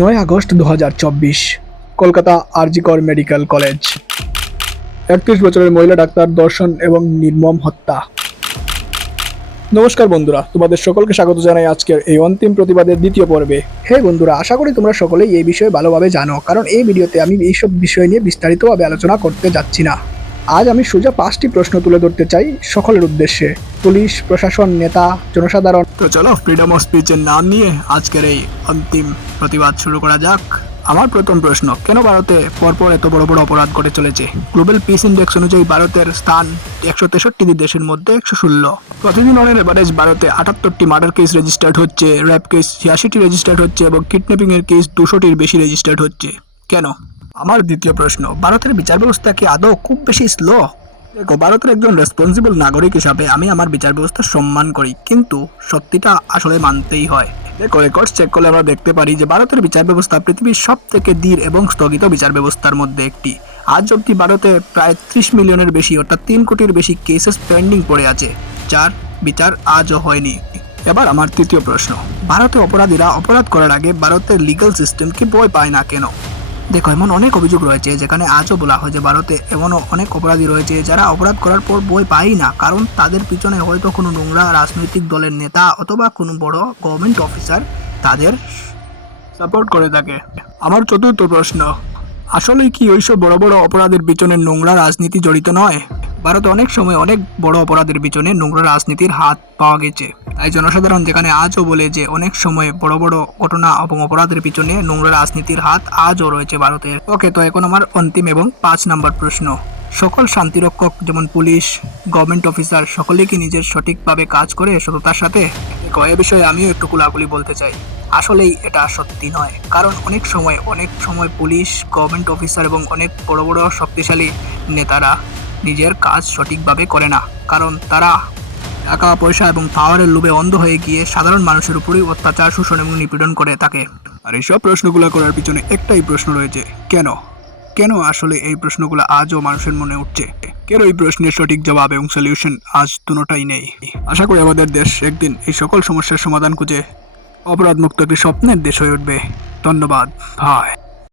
9 August 2024 Kolkata RG Kar medical college. 31 বছরের মহিলা doctor দর্শন এবং নির্মম হত্যা। নমস্কার বন্ধুরা, তোমাদের সকলকে স্বাগত জানাই আজকের এই অন্তিম প্রতিবাদের দ্বিতীয় পর্বে। হে বন্ধুরা, আশা করি তোমরা সকলেই এই বিষয়ে ভালোভাবে জানো, কারণ এই ভিডিওতে আমি এইসব বিষয় নিয়ে বিস্তারিতভাবে আলোচনা করতে যাচ্ছি না। আজ আমি সোজা 5টি প্রশ্ন তুলে ধরতে চাই সকলের উদ্দেশ্যে, পুলিশ, প্রশাসন, নেতা, জনসাধারণ। তো চলো ফ্রিডম অফ স্পিচের নাম নিয়ে আজকের এই অন্তিম প্রতিবাদ শুরু করা যাক। আমার প্রথম প্রশ্ন, কেন ভারতে পরপর এত বড় বড় অপরাধ ঘটে চলেছে? গ্লোবাল পিস ইন্ডেক্স অনুযায়ী ভারতের স্থান 163টি দেশের মধ্যে 116। প্রতিদিন অন এভারেজ ভারতে 78টি মার্ডার কেস রেজিস্টার্ড হচ্ছে, র্যাপ কেস 86টি রেজিস্টার্ড হচ্ছে এবং কিডন্যাপিং এর কেস 200টির বেশি রেজিস্টার্ড হচ্ছে। কেন? আমার দ্বিতীয় প্রশ্ন, ভারতের বিচার ব্যবস্থা কি আদৌ খুব বেশি স্লো? দেখো, ভারতের একজন রেসপন্সিবল নাগরিক হিসাবে আমি আমার বিচার ব্যবস্থা সম্মান করি, কিন্তু সত্যিটা আসলে মানতেই হয়। দেখো, রেকর্ডস চেক করলে আমরা দেখতে পারি যে ভারতের বিচার ব্যবস্থা পৃথিবীর সব থেকে ধীর এবং স্থগিত বিচার ব্যবস্থার মধ্যে একটি। আজ অবধি ভারতে প্রায় 30 মিলিয়নের বেশি অর্থাৎ 3 কোটির বেশি কেসেস পেন্ডিং পড়ে আছে, যার বিচার আজও হয়নি। এবার আমার তৃতীয় প্রশ্ন, ভারতে অপরাধীরা অপরাধ করার আগে ভারতের লিগ্যাল সিস্টেম কি ভয় পায় না কেন? দেখো, এমন অনেক অভিযোগ রয়েছে যেখানে আজও বলা হয় যে ভারতে এমনও অনেক অপরাধী রয়েছে যারা অপরাধ করার পর ভয় পায়ই না, কারণ তাদের পিছনে হয়তো কোনো নোংরা রাজনৈতিক দলের নেতা অথবা কোনো বড় গভর্নমেন্ট অফিসার তাদের সাপোর্ট করে থাকে। আমার চতুর্থ প্রশ্ন, আসলে কি ওইসব বড় বড় অপরাধের পিছনে নোংরা রাজনীতি জড়িত নয়? ভারতে অনেক সময় অনেক বড় অপরাধের পিছনে নোংরা রাজনীতির হাত পাওয়া গেছে। তাই জনসাধারণ যেখানে আজও বলে যে অনেক সময় বড় বড় ঘটনা এবং অপরাধের পিছনে নোংরা রাজনীতির হাত আজও রয়েছে ভারতের। ওকে, তো এখন আমার অন্তিম এবং 5 নম্বর প্রশ্ন, সকল শান্তিরক্ষক যেমন পুলিশ, গভর্নমেন্ট অফিসার সকলেই কি নিজের সঠিকভাবে কাজ করে সততার সাথে? দেখো, এ বিষয়ে আমিও একটু খোলাখুলি বলতে চাই। আসলেই এটা সত্যি নয়, কারণ অনেক সময় পুলিশ, গভর্নমেন্ট অফিসার এবং অনেক বড় বড় শক্তিশালী নেতারা নিজের কাজ সঠিকভাবে করে না, কারণ তারা টাকা পয়সা এবং পাওয়ারের লোভে অন্ধ হয়ে গিয়ে সাধারণ মানুষের উপরই অত্যাচার, শোষণ এবং নিপীড়ন করে থাকে। আর এইসব প্রশ্নগুলো করার পিছনে একটাই প্রশ্ন রয়েছে, কেন? কেন আসলে এই প্রশ্নগুলো আজও মানুষের মনে উঠছে? কেন এই প্রশ্নের সঠিক জবাব এবং সলিউশন আজ দুটোটাই নেই? আশা করি আমাদের দেশ একদিন এই সকল সমস্যার সমাধান খুঁজে অপরাধ মুক্ত একটি স্বপ্নের দেশ হয়ে উঠবে। ধন্যবাদ ভাই।